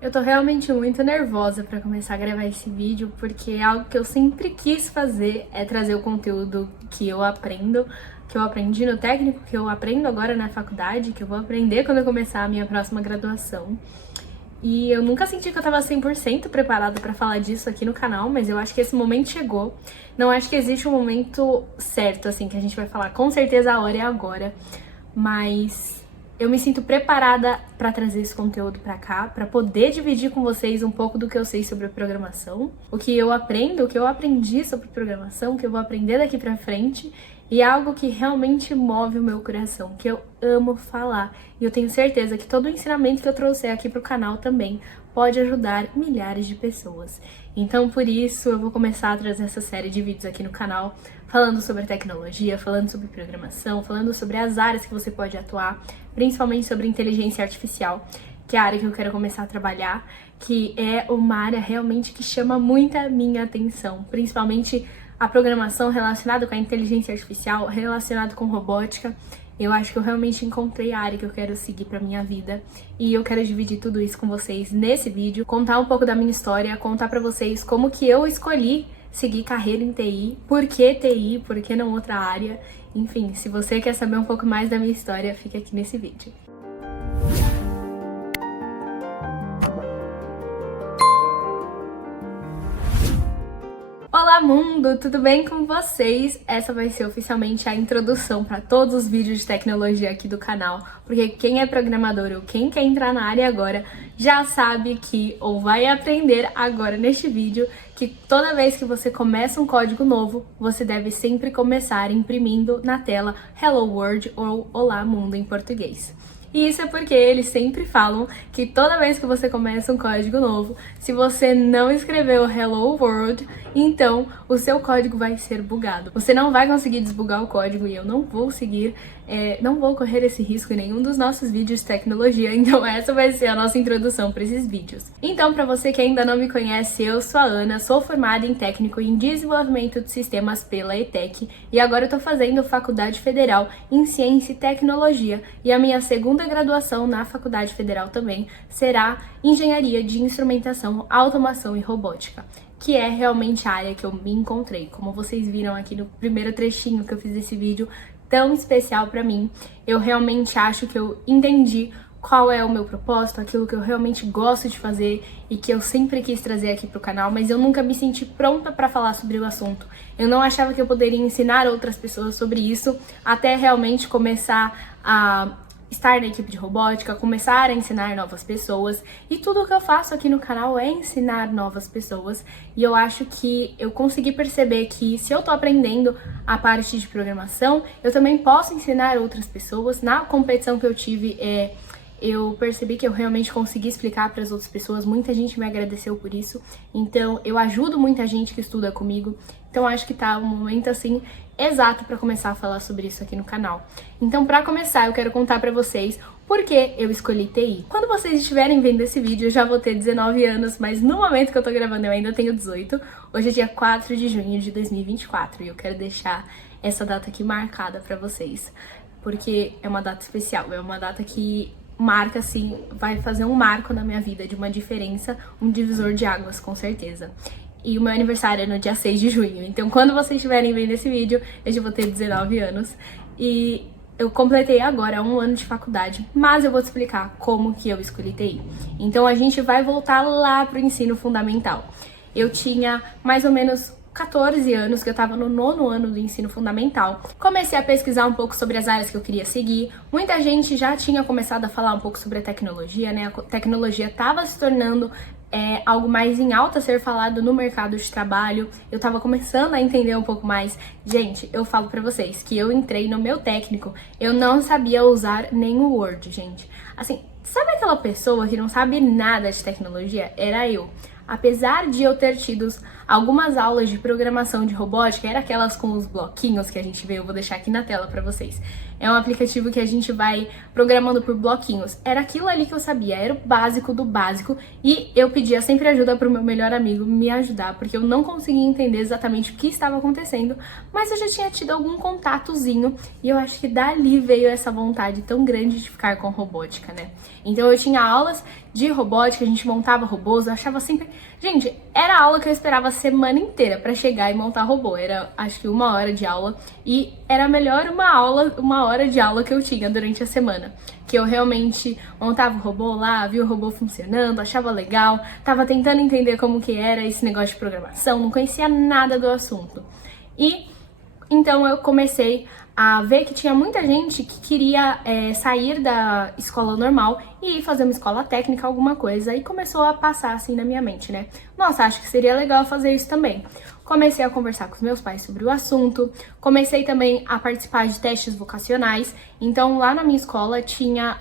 Eu tô realmente muito nervosa pra começar a gravar esse vídeo, porque algo que eu sempre quis fazer é trazer o conteúdo que eu aprendo, que eu aprendi no técnico, que eu aprendo agora na faculdade, que eu vou aprender quando eu começar a minha próxima graduação. E eu nunca senti que eu tava 100% preparada pra falar disso aqui no canal, mas eu acho que esse momento chegou. Não acho que existe um momento certo, assim, que a gente vai falar, com certeza a hora é agora, mas eu me sinto preparada para trazer esse conteúdo para cá, para poder dividir com vocês um pouco do que eu sei sobre programação, o que eu aprendo, o que eu aprendi sobre programação, o que eu vou aprender daqui para frente, e é algo que realmente move o meu coração, que eu amo falar. E eu tenho certeza que todo o ensinamento que eu trouxer aqui pro canal também pode ajudar milhares de pessoas. Então, por isso, eu vou começar a trazer essa série de vídeos aqui no canal, falando sobre tecnologia, falando sobre programação, falando sobre as áreas que você pode atuar, principalmente sobre inteligência artificial, que é a área que eu quero começar a trabalhar, que é uma área realmente que chama muita minha atenção, principalmente a programação relacionada com a inteligência artificial, relacionada com robótica. Eu acho que eu realmente encontrei a área que eu quero seguir pra minha vida e eu quero dividir tudo isso com vocês nesse vídeo, contar um pouco da minha história, contar pra vocês como que eu escolhi seguir carreira em TI, por que não outra área. Enfim, se você quer saber um pouco mais da minha história, fica aqui nesse vídeo. Olá mundo, tudo bem com vocês? Essa vai ser oficialmente a introdução para todos os vídeos de tecnologia aqui do canal, porque quem é programador ou quem quer entrar na área agora já sabe que, ou vai aprender agora neste vídeo, que toda vez que você começa um código novo, você deve sempre começar imprimindo na tela Hello World ou Olá Mundo em português. E isso é porque eles sempre falam que toda vez que você começa um código novo, se você não escreveu Hello World, então o seu código vai ser bugado. Você não vai conseguir desbugar o código e eu não vou não vou correr esse risco em nenhum dos nossos vídeos de tecnologia, então essa vai ser a nossa introdução para esses vídeos. Então, para você que ainda não me conhece, eu sou a Ana, sou formada em técnico em desenvolvimento de sistemas pela ETEC e agora eu tô fazendo faculdade federal em ciência e tecnologia e a minha segunda graduação na Faculdade Federal também será Engenharia de Instrumentação, Automação e Robótica, que é realmente a área que eu me encontrei. Como vocês viram aqui no primeiro trechinho que eu fiz desse vídeo tão especial pra mim, eu realmente acho que eu entendi qual é o meu propósito, aquilo que eu realmente gosto de fazer e que eu sempre quis trazer aqui pro canal, mas eu nunca me senti pronta pra falar sobre o assunto. Eu não achava que eu poderia ensinar outras pessoas sobre isso, até realmente começar a estar na equipe de robótica, começar a ensinar novas pessoas, e tudo o que eu faço aqui no canal é ensinar novas pessoas, e eu acho que eu consegui perceber que se eu tô aprendendo a parte de programação, eu também posso ensinar outras pessoas. Na competição que eu tive, eu percebi que eu realmente consegui explicar para as outras pessoas, muita gente me agradeceu por isso, então eu ajudo muita gente que estuda comigo, então acho que tá um momento assim exato para começar a falar sobre isso aqui no canal. Então, para começar, eu quero contar para vocês por que eu escolhi TI. Quando vocês estiverem vendo esse vídeo, eu já vou ter 19 anos, mas no momento que eu tô gravando eu ainda tenho 18. Hoje é dia 4 de junho de 2024 e eu quero deixar essa data aqui marcada para vocês, porque é uma data especial, é uma data que marca, assim, vai fazer um marco na minha vida, de uma diferença, um divisor de águas, com certeza. E o meu aniversário é no dia 6 de junho, então quando vocês estiverem vendo esse vídeo, eu já vou ter 19 anos. E eu completei agora 1 ano de faculdade, mas eu vou te explicar como que eu escolhi TI. Então a gente vai voltar lá pro ensino fundamental. Eu tinha mais ou menos 14 anos, que eu tava no 9º ano do ensino fundamental. Comecei a pesquisar um pouco sobre as áreas que eu queria seguir. Muita gente já tinha começado a falar um pouco sobre a tecnologia, né? A tecnologia tava se tornando algo mais em alta a ser falado no mercado de trabalho. Eu tava começando a entender um pouco mais. Gente, eu falo pra vocês que eu entrei no meu técnico, eu não sabia usar nem o Word, gente. Assim, sabe aquela pessoa que não sabe nada de tecnologia? Era eu. Apesar de eu ter tido algumas aulas de programação de robótica, era aquelas com os bloquinhos que a gente vê, eu vou deixar aqui na tela pra vocês. É um aplicativo que a gente vai programando por bloquinhos. Era aquilo ali que eu sabia, era o básico do básico, e eu pedia sempre ajuda pro meu melhor amigo me ajudar, porque eu não conseguia entender exatamente o que estava acontecendo, mas eu já tinha tido algum contatozinho, e eu acho que dali veio essa vontade tão grande de ficar com robótica, né? Então eu tinha aulas de robótica, a gente montava robôs, eu achava sempre... Gente, era a aula que eu esperava a semana inteira pra chegar e montar robô. Era, acho que 1 hora de aula, e era a melhor 1 hora de aula que eu tinha durante a semana. Que eu realmente montava o robô lá, via o robô funcionando, achava legal, tava tentando entender como que era esse negócio de programação, não conhecia nada do assunto. E então eu comecei a ver que tinha muita gente que queria sair da escola normal e ir fazer uma escola técnica, alguma coisa, e começou a passar assim na minha mente, né? Nossa, acho que seria legal fazer isso também. Comecei a conversar com os meus pais sobre o assunto, comecei também a participar de testes vocacionais, então lá na minha escola tinha...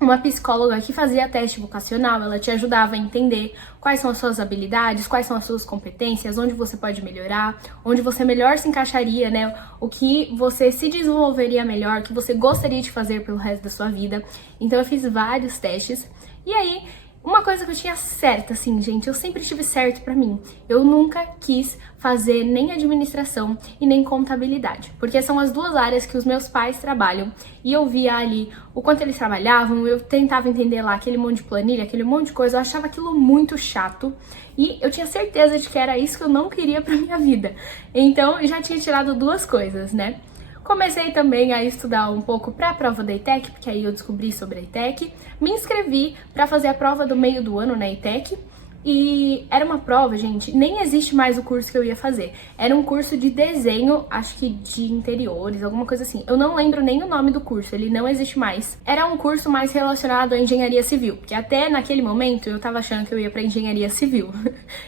uma psicóloga que fazia teste vocacional, ela te ajudava a entender quais são as suas habilidades, quais são as suas competências, onde você pode melhorar, onde você melhor se encaixaria, né? O que você se desenvolveria melhor, o que você gostaria de fazer pelo resto da sua vida. Então eu fiz vários testes, e aí... uma coisa que eu tinha certa, assim, gente, eu sempre tive certo pra mim. Eu nunca quis fazer nem administração e nem contabilidade, porque são as duas áreas que os meus pais trabalham, e eu via ali o quanto eles trabalhavam, eu tentava entender lá aquele monte de planilha, aquele monte de coisa, eu achava aquilo muito chato, e eu tinha certeza de que era isso que eu não queria pra minha vida. Então, eu já tinha tirado duas coisas, né? Comecei também a estudar um pouco para a prova da ETEC, porque aí eu descobri sobre a ETEC. Me inscrevi para fazer a prova do meio do ano na ETEC. E era uma prova, gente, nem existe mais o curso que eu ia fazer. Era um curso de desenho, acho que de interiores, alguma coisa assim. Eu não lembro nem o nome do curso, ele não existe mais. Era um curso mais relacionado à engenharia civil, porque até naquele momento eu tava achando que eu ia pra engenharia civil.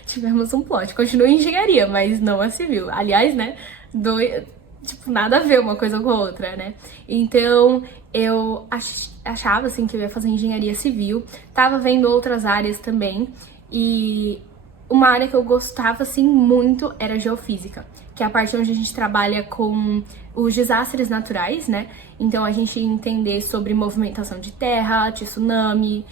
Tivemos um plot, continua em engenharia, mas não a civil. Aliás, né, tipo, nada a ver uma coisa com a outra, né? Então, eu achava, assim, que eu ia fazer engenharia civil. Tava vendo outras áreas também. E uma área que eu gostava, assim, muito era geofísica, que é a parte onde a gente trabalha com os desastres naturais, né? Então, a gente entender sobre movimentação de terra, tsunami,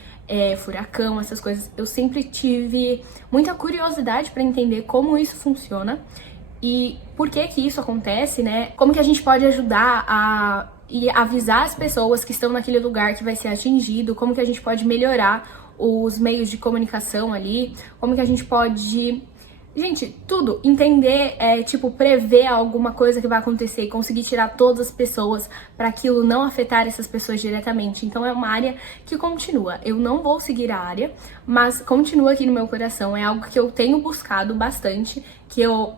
furacão, essas coisas. Eu sempre tive muita curiosidade para entender como isso funciona. E por que que isso acontece, né? Como que a gente pode ajudar e avisar as pessoas que estão naquele lugar que vai ser atingido, como que a gente pode melhorar os meios de comunicação ali, como que a gente pode... Gente, tudo. Entender, tipo, prever alguma coisa que vai acontecer e conseguir tirar todas as pessoas para aquilo não afetar essas pessoas diretamente. Então é uma área que continua. Eu não vou seguir a área, mas continua aqui no meu coração. É algo que eu tenho buscado bastante, que eu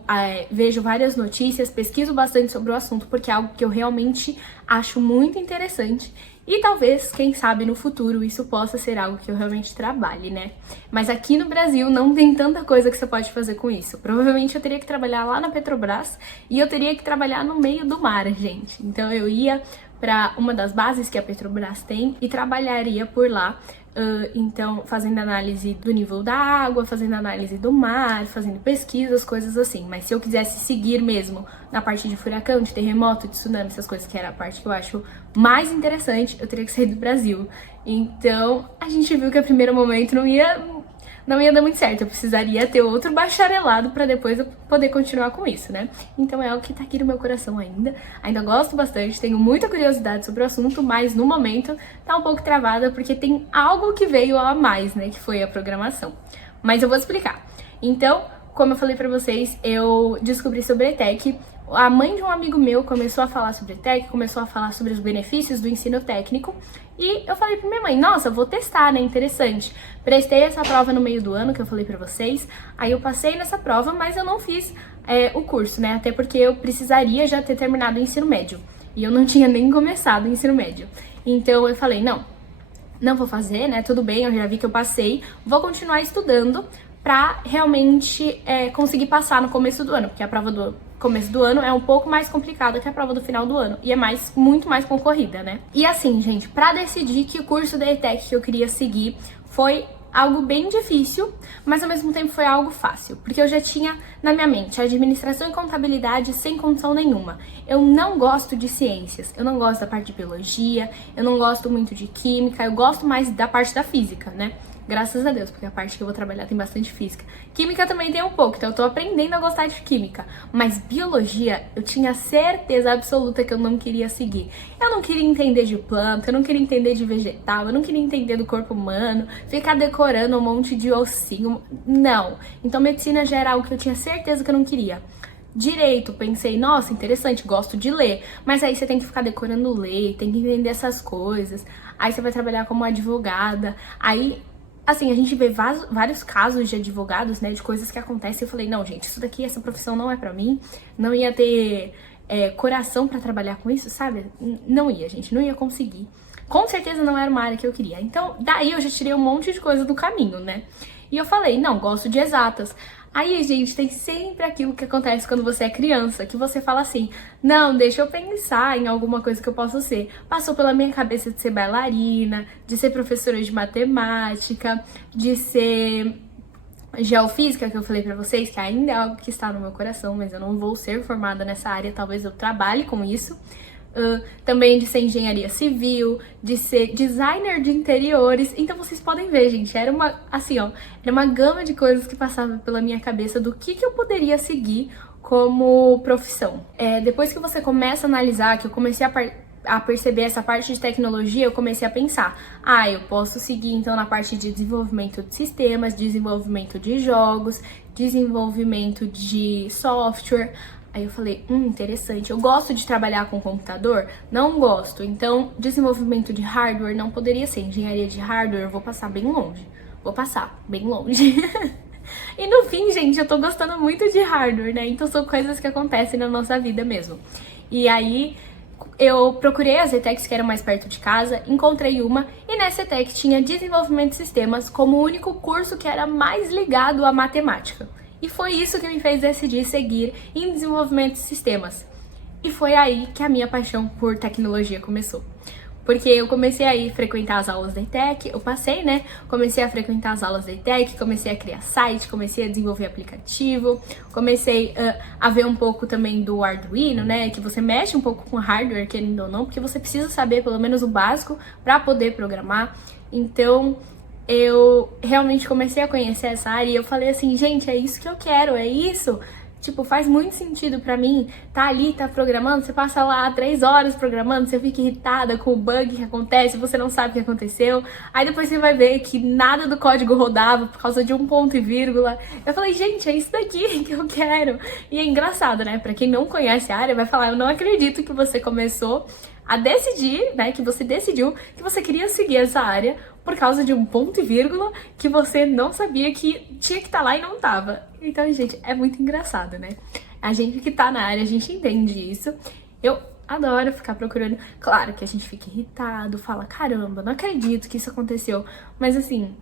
vejo várias notícias, pesquiso bastante sobre o assunto, porque é algo que eu realmente acho muito interessante. E talvez, quem sabe, no futuro isso possa ser algo que eu realmente trabalhe, né? Mas aqui no Brasil não tem tanta coisa que você pode fazer com isso. Provavelmente eu teria que trabalhar lá na Petrobras e eu teria que trabalhar no meio do mar, gente. Então eu ia para uma das bases que a Petrobras tem e trabalharia por lá. Então, fazendo análise do nível da água, fazendo análise do mar, fazendo pesquisas, coisas assim. Mas se eu quisesse seguir mesmo na parte de furacão, de terremoto, de tsunami, essas coisas, que era a parte que eu acho mais interessante, eu teria que sair do Brasil. Então, a gente viu que a primeiro momento não ia dar muito certo. Eu precisaria ter outro bacharelado para depois eu poder continuar com isso, né? Então é algo que tá aqui no meu coração ainda. Ainda gosto bastante, tenho muita curiosidade sobre o assunto, mas no momento tá um pouco travada porque tem algo que veio a mais, né? Que foi a programação. Mas eu vou explicar. Então, como eu falei pra vocês, eu descobri sobre a ETEC. A mãe de um amigo meu começou a falar sobre a ETEC, começou a falar sobre os benefícios do ensino técnico. E eu falei pra minha mãe, nossa, vou testar, né, interessante. Prestei essa prova no meio do ano, que eu falei pra vocês. Aí eu passei nessa prova, mas eu não fiz o curso, né, até porque eu precisaria já ter terminado o ensino médio. E eu não tinha nem começado o ensino médio. Então eu falei, não vou fazer, né, tudo bem, eu já vi que eu passei. Vou continuar estudando pra realmente conseguir passar no começo do ano, porque a prova do começo do ano é um pouco mais complicada que a prova do final do ano e é muito mais concorrida, né? E assim, gente, pra decidir que curso da ETEC que eu queria seguir foi algo bem difícil, mas ao mesmo tempo foi algo fácil, porque eu já tinha na minha mente administração e contabilidade sem condição nenhuma. Eu não gosto de ciências, eu não gosto da parte de biologia, eu não gosto muito de química, eu gosto mais da parte da física, né? Graças a Deus, porque a parte que eu vou trabalhar tem bastante física. Química também tem um pouco, então eu tô aprendendo a gostar de química. Mas biologia, eu tinha certeza absoluta que eu não queria seguir. Eu não queria entender de planta, eu não queria entender de vegetal, eu não queria entender do corpo humano, ficar decorando um monte de ossinho. Não. Então medicina já era algo que eu tinha certeza que eu não queria. Direito, pensei, nossa, interessante, gosto de ler. Mas aí você tem que ficar decorando lei, tem que entender essas coisas. Aí você vai trabalhar como advogada. Aí... assim, a gente vê vários casos de advogados, né, de coisas que acontecem. Eu falei, não, gente, isso daqui, essa profissão não é pra mim. Não ia ter coração pra trabalhar com isso, sabe? Não ia, gente, não ia conseguir. Com certeza não era uma área que eu queria. Então, daí eu já tirei um monte de coisa do caminho, né? E eu falei, não, gosto de exatas. Aí, gente, tem sempre aquilo que acontece quando você é criança, que você fala assim, não, deixa eu pensar em alguma coisa que eu possa ser. Passou pela minha cabeça de ser bailarina, de ser professora de matemática, de ser geofísica, que eu falei pra vocês, que ainda é algo que está no meu coração, mas eu não vou ser formada nessa área, talvez eu trabalhe com isso. Também de ser engenharia civil, de ser designer de interiores. Então vocês podem ver, gente, era uma, assim, ó, era uma gama de coisas que passava pela minha cabeça do que eu poderia seguir como profissão. Depois que você começa a analisar, que eu comecei a perceber essa parte de tecnologia, eu comecei a pensar, eu posso seguir então na parte de desenvolvimento de sistemas, desenvolvimento de jogos, desenvolvimento de software. Aí eu falei, interessante, eu gosto de trabalhar com computador? Não gosto, então desenvolvimento de hardware não poderia ser, engenharia de hardware, eu vou passar bem longe, E no fim, gente, eu tô gostando muito de hardware, né, então são coisas que acontecem na nossa vida mesmo. E aí eu procurei as ETECs que eram mais perto de casa, encontrei uma, e nessa ETEC tinha desenvolvimento de sistemas como o único curso que era mais ligado à matemática. E foi isso que me fez decidir seguir em desenvolvimento de sistemas. E foi aí que a minha paixão por tecnologia começou. Porque eu comecei a ir frequentar as aulas da ETEC, eu passei, né? Comecei a frequentar as aulas da ETEC, comecei a criar site, comecei a desenvolver aplicativo, comecei a ver um pouco também do Arduino, né? Que você mexe um pouco com hardware, querendo ou não, porque você precisa saber pelo menos o básico para poder programar. Então, eu realmente comecei a conhecer essa área e eu falei assim, gente, é isso que eu quero, é isso. Tipo, faz muito sentido pra mim, tá ali, tá programando, você passa lá 3 horas programando, você fica irritada com o bug que acontece, você não sabe o que aconteceu, aí depois você vai ver que nada do código rodava por causa de um ponto e vírgula. Eu falei, gente, é isso daqui que eu quero. E é engraçado, né? Pra quem não conhece a área, vai falar, eu não acredito que você começou a decidir, né, que você decidiu que você queria seguir essa área por causa de um ponto e vírgula que você não sabia que tinha que estar lá e não tava. Então, gente, é muito engraçado, né? A gente que tá na área, a gente entende isso. Eu adoro ficar procurando. Claro que a gente fica irritado, fala, caramba, não acredito que isso aconteceu. Mas assim...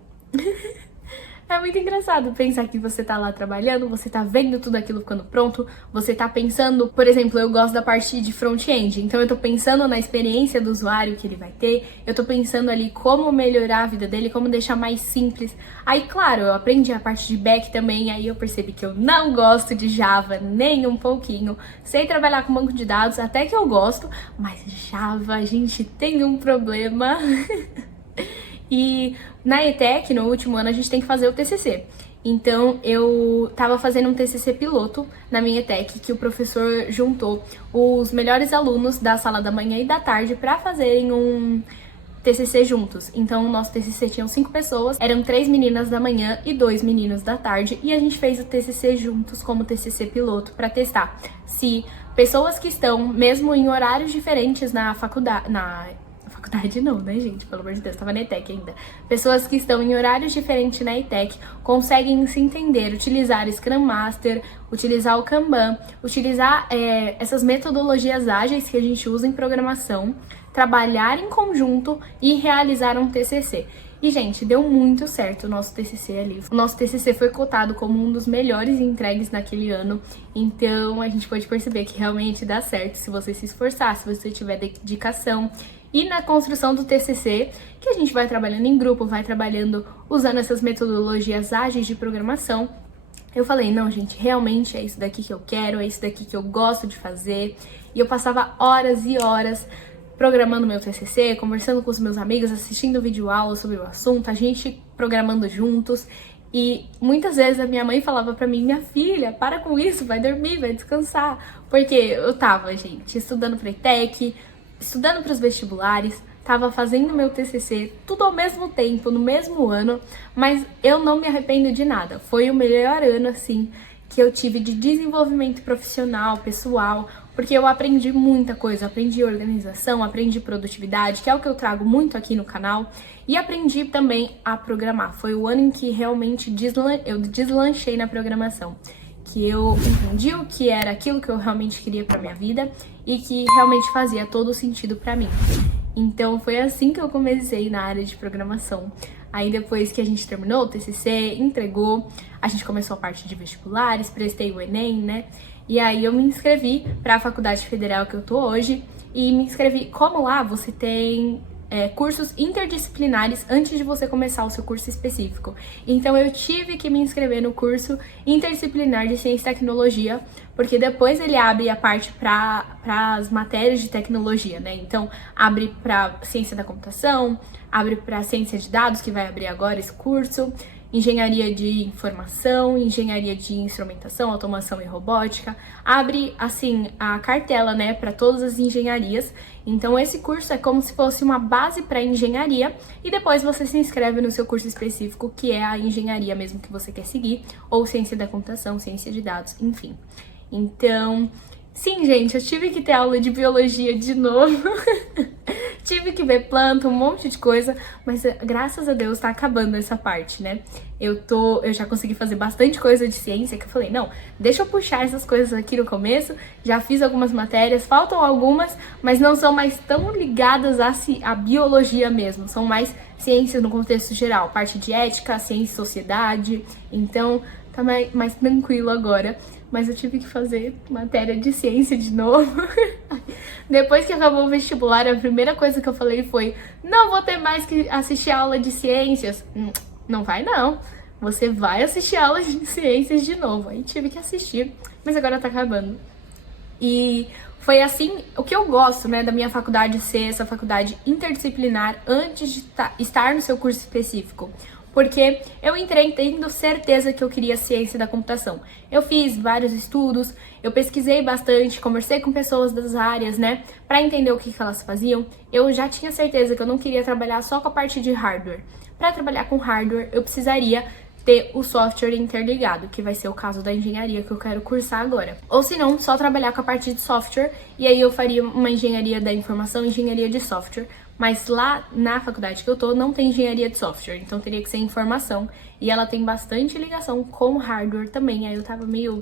É muito engraçado pensar que você tá lá trabalhando, você tá vendo tudo aquilo ficando pronto, você tá pensando, por exemplo, eu gosto da parte de front-end, então eu tô pensando na experiência do usuário que ele vai ter, eu tô pensando ali como melhorar a vida dele, como deixar mais simples. Aí, claro, eu aprendi a parte de back também, aí eu percebi que eu não gosto de Java nem um pouquinho, sei trabalhar com banco de dados, até que eu gosto, mas Java, a gente tem um problema... E na ETEC, no último ano, a gente tem que fazer o TCC. Então, eu tava fazendo um TCC piloto na minha ETEC, que o professor juntou os melhores alunos da sala da manhã e da tarde para fazerem um TCC juntos. Então, o nosso TCC tinham 5 pessoas, eram 3 meninas da manhã e 2 meninos da tarde, e a gente fez o TCC juntos como TCC piloto para testar se pessoas que estão, mesmo em horários diferentes na faculdade, faculdade não, né, gente? Pelo amor de Deus, tava na ETEC ainda. Pessoas que estão em horários diferentes na ETEC conseguem se entender, utilizar Scrum Master, utilizar o Kanban, utilizar essas metodologias ágeis que a gente usa em programação, trabalhar em conjunto e realizar um TCC. E, gente, deu muito certo o nosso TCC ali. O nosso TCC foi cotado como um dos melhores entregues naquele ano. Então, a gente pode perceber que realmente dá certo se você se esforçar, se você tiver dedicação. e na construção do TCC, que a gente vai trabalhando em grupo, vai trabalhando usando essas metodologias ágeis de programação. Eu falei, não, gente, realmente é isso daqui que eu quero, é isso daqui que eu gosto de fazer. E eu passava horas e horas programando meu TCC, conversando com os meus amigos, assistindo videoaula sobre o assunto, a gente programando juntos. E muitas vezes a minha mãe falava pra mim, minha filha, para com isso, vai dormir, vai descansar. Porque eu tava, gente, estudando pra ETEC, estudando pros vestibulares, tava fazendo meu TCC, tudo ao mesmo tempo, no mesmo ano, mas eu não me arrependo de nada. Foi o melhor ano, assim, que eu tive de desenvolvimento profissional, pessoal, porque eu aprendi muita coisa, aprendi organização, aprendi produtividade, que é o que eu trago muito aqui no canal, e aprendi também a programar. Foi o ano em que realmente eu deslanchei na programação, que eu entendi o que era aquilo que eu realmente queria pra minha vida e que realmente fazia todo sentido pra mim. Então foi assim que eu comecei na área de programação. Aí depois que a gente terminou o TCC, entregou, a gente começou a parte de vestibulares, prestei o Enem, né? E aí eu me inscrevi para a Faculdade Federal que eu tô hoje e me inscrevi, como lá você tem cursos interdisciplinares antes de você começar o seu curso específico. Então eu tive que me inscrever no curso interdisciplinar de Ciência e Tecnologia, porque depois ele abre a parte para as matérias de tecnologia, né? Então abre para Ciência da Computação, abre para Ciência de Dados, que vai abrir agora esse curso, Engenharia de Informação, Engenharia de Instrumentação, Automação e Robótica. Abre, assim, a cartela, né, para todas as engenharias. Então, esse curso é como se fosse uma base para engenharia e depois você se inscreve no seu curso específico, que é a engenharia mesmo que você quer seguir, ou Ciência da Computação, Ciência de Dados, enfim. Então, sim, gente, eu tive que ter aula de biologia de novo. Tive que ver planta, um monte de coisa, mas graças a Deus tá acabando essa parte, né? Eu já consegui fazer bastante coisa de ciência, que eu falei, não, deixa eu puxar essas coisas aqui no começo, já fiz algumas matérias, faltam algumas, mas não são mais tão ligadas à biologia mesmo, são mais ciências no contexto geral, parte de ética, ciência e sociedade, então tá mais tranquilo agora. Mas eu tive que fazer matéria de ciência de novo. Depois que acabou o vestibular, a primeira coisa que eu falei foi: não vou ter mais que assistir aula de ciências. Não vai não, você vai assistir aula de ciências de novo. Aí tive que assistir, mas agora tá acabando. E foi assim, o que eu gosto, né, da minha faculdade ser essa faculdade interdisciplinar antes de estar no seu curso específico. Porque eu entrei tendo certeza que eu queria ciência da computação. Eu fiz vários estudos, eu pesquisei bastante, conversei com pessoas das áreas, né, para entender o que elas faziam. Eu já tinha certeza que eu não queria trabalhar só com a parte de hardware. Para trabalhar com hardware, eu precisaria ter o software interligado, que vai ser o caso da engenharia que eu quero cursar agora. Ou se não, só trabalhar com a parte de software, e aí eu faria uma engenharia da informação, engenharia de software. Mas lá na faculdade que eu tô, não tem engenharia de software, então teria que ser informação. E ela tem bastante ligação com hardware também, aí eu tava meio,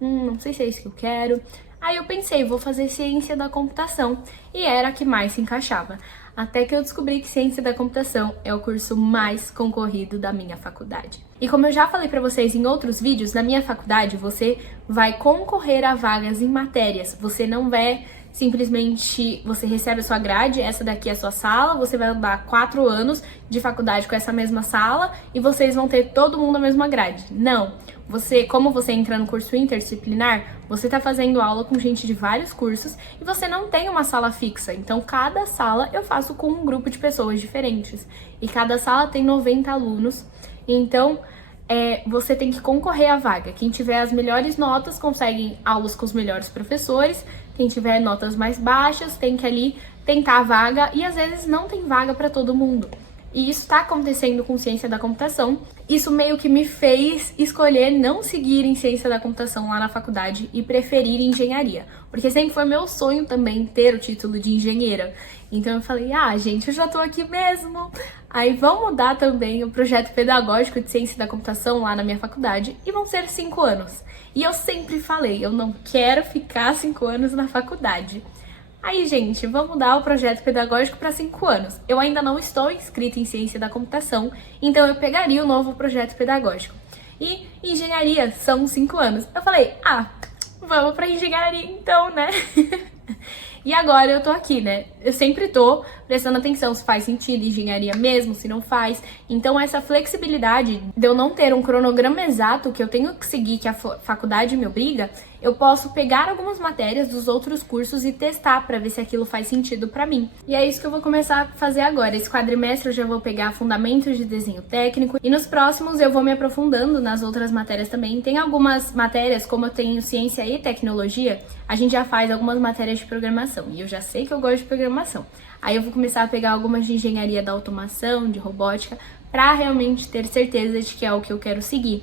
não sei se é isso que eu quero. Aí eu pensei, vou fazer ciência da computação, e era a que mais se encaixava. Até que eu descobri que ciência da computação é o curso mais concorrido da minha faculdade. E como eu já falei pra vocês em outros vídeos, na minha faculdade você vai concorrer a vagas em matérias, você não vai simplesmente, você recebe a sua grade, essa daqui é a sua sala, você vai andar 4 anos de faculdade com essa mesma sala e vocês vão ter todo mundo a mesma grade. Não, como você entra no curso interdisciplinar, você tá fazendo aula com gente de vários cursos e você não tem uma sala fixa. Então, cada sala eu faço com um grupo de pessoas diferentes e cada sala tem 90 alunos. Então, você tem que concorrer à vaga. Quem tiver as melhores notas consegue aulas com os melhores professores. Quem tiver notas mais baixas tem que ali tentar a vaga e às vezes não tem vaga para todo mundo. E isso está acontecendo com ciência da computação. Isso meio que me fez escolher não seguir em ciência da computação lá na faculdade e preferir engenharia. Porque sempre foi meu sonho também ter o título de engenheira. Então eu falei, gente, eu já tô aqui mesmo. Aí vão mudar também o projeto pedagógico de ciência da computação lá na minha faculdade e vão ser 5 anos. E eu sempre falei, eu não quero ficar 5 anos na faculdade. Aí, gente, vamos mudar o projeto pedagógico para 5 anos. Eu ainda não estou inscrita em ciência da computação, então eu pegaria o novo projeto pedagógico. E engenharia são 5 anos. Eu falei, vamos para engenharia então, né? E agora eu tô aqui, né? eu sempre tô prestando atenção se faz sentido, engenharia mesmo, se não faz. Então essa flexibilidade de eu não ter um cronograma exato que eu tenho que seguir, que a faculdade me obriga, eu posso pegar algumas matérias dos outros cursos e testar para ver se aquilo faz sentido para mim. E é isso que eu vou começar a fazer agora. Esse quadrimestre eu já vou pegar fundamentos de desenho técnico e nos próximos eu vou me aprofundando nas outras matérias também. Tem algumas matérias, como eu tenho ciência e tecnologia, a gente já faz algumas matérias de programação e eu já sei que eu gosto de programação. Aí eu vou começar a pegar algumas de engenharia da automação, de robótica, para realmente ter certeza de que é o que eu quero seguir.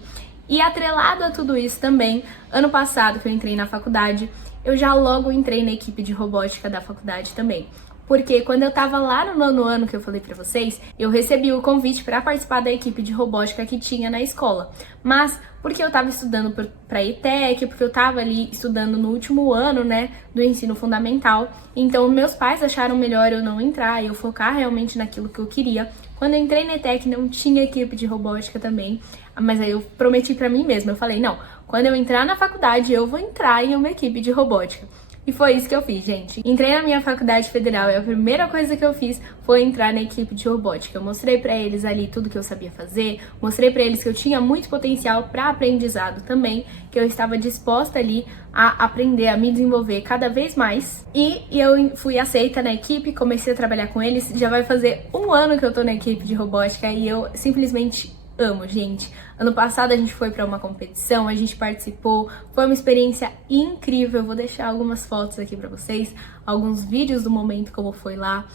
E atrelado a tudo isso também, ano passado que eu entrei na faculdade, eu já logo entrei na equipe de robótica da faculdade também. Porque quando eu tava lá no nono ano que eu falei pra vocês, eu recebi o convite para participar da equipe de robótica que tinha na escola. Mas porque eu tava estudando pra ETEC, porque eu tava ali estudando no último ano, né, do ensino fundamental, então meus pais acharam melhor eu não entrar e eu focar realmente naquilo que eu queria. Quando eu entrei na ETEC não tinha equipe de robótica também, mas aí eu prometi pra mim mesma, eu falei, não, quando eu entrar na faculdade eu vou entrar em uma equipe de robótica. E foi isso que eu fiz, gente. Entrei na minha faculdade federal e a primeira coisa que eu fiz foi entrar na equipe de robótica. Eu mostrei pra eles ali tudo que eu sabia fazer, mostrei pra eles que eu tinha muito potencial para aprendizado também, que eu estava disposta ali a aprender, a me desenvolver cada vez mais. E eu fui aceita na equipe, comecei a trabalhar com eles. Já vai fazer um ano que eu tô na equipe de robótica e eu simplesmente amo, gente. Ano passado a gente foi pra uma competição, a gente participou, foi uma experiência incrível. Eu vou deixar algumas fotos aqui pra vocês, alguns vídeos do momento como foi lá.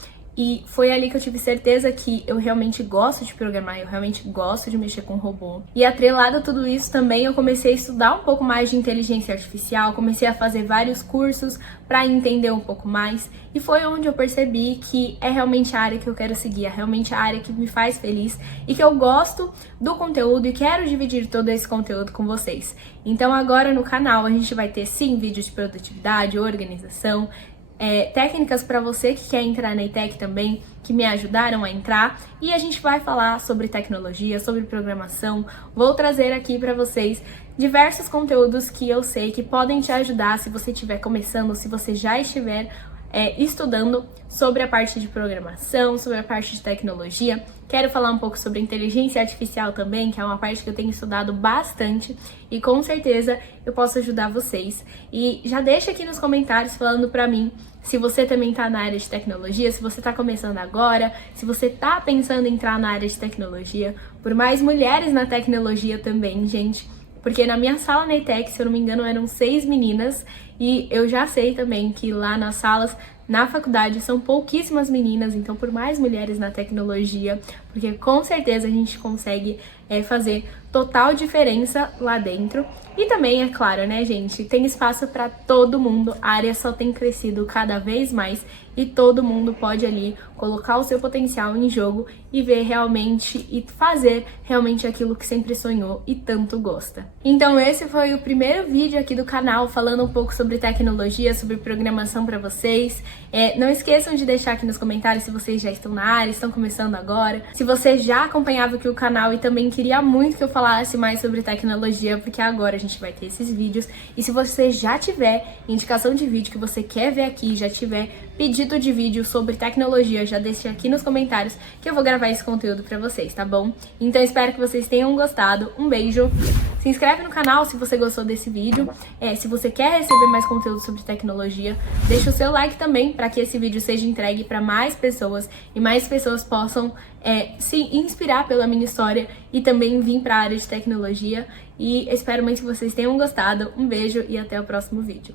E foi ali que eu tive certeza que eu realmente gosto de programar, eu realmente gosto de mexer com robô. E atrelado a tudo isso também, eu comecei a estudar um pouco mais de inteligência artificial, comecei a fazer vários cursos para entender um pouco mais. E foi onde eu percebi que é realmente a área que eu quero seguir, é realmente a área que me faz feliz e que eu gosto do conteúdo e quero dividir todo esse conteúdo com vocês. Então agora no canal a gente vai ter sim vídeos de produtividade, organização, técnicas para você que quer entrar na ETEC também, que me ajudaram a entrar, e a gente vai falar sobre tecnologia, sobre programação. Vou trazer aqui para vocês diversos conteúdos que eu sei que podem te ajudar se você estiver começando, se você já estiver estudando sobre a parte de programação, sobre a parte de tecnologia. Quero falar um pouco sobre inteligência artificial também, que é uma parte que eu tenho estudado bastante e com certeza eu posso ajudar vocês. E já deixa aqui nos comentários falando pra mim se você também tá na área de tecnologia, se você tá começando agora, se você tá pensando em entrar na área de tecnologia, por mais mulheres na tecnologia também, gente. Porque na minha sala na ETEC, se eu não me engano, eram 6 meninas e eu já sei também que lá nas salas, na faculdade, são pouquíssimas meninas, então por mais mulheres na tecnologia, porque com certeza a gente consegue fazer total diferença lá dentro. E também, é claro, né, gente, tem espaço para todo mundo, a área só tem crescido cada vez mais e todo mundo pode ali colocar o seu potencial em jogo e ver realmente e fazer realmente aquilo que sempre sonhou e tanto gosta. Então esse foi o primeiro vídeo aqui do canal falando um pouco sobre tecnologia, sobre programação para vocês. Não esqueçam de deixar aqui nos comentários se vocês já estão na área, estão começando agora, se você já acompanhava aqui o canal e também queria muito que eu falasse mais sobre tecnologia, porque agora a gente vai ter esses vídeos. E se você já tiver indicação de vídeo que você quer ver aqui, já tiver pedido de vídeo sobre tecnologia, já deixe aqui nos comentários que eu vou gravar esse conteúdo pra vocês, tá bom? Então espero que vocês tenham gostado, um beijo, se inscreve no canal se você gostou desse vídeo, se você quer receber mais conteúdo sobre tecnologia, deixa o seu like também para que esse vídeo seja entregue para mais pessoas e mais pessoas possam se inspirar pela minha história e também vir para a área de tecnologia. E espero muito que vocês tenham gostado, um beijo e até o próximo vídeo.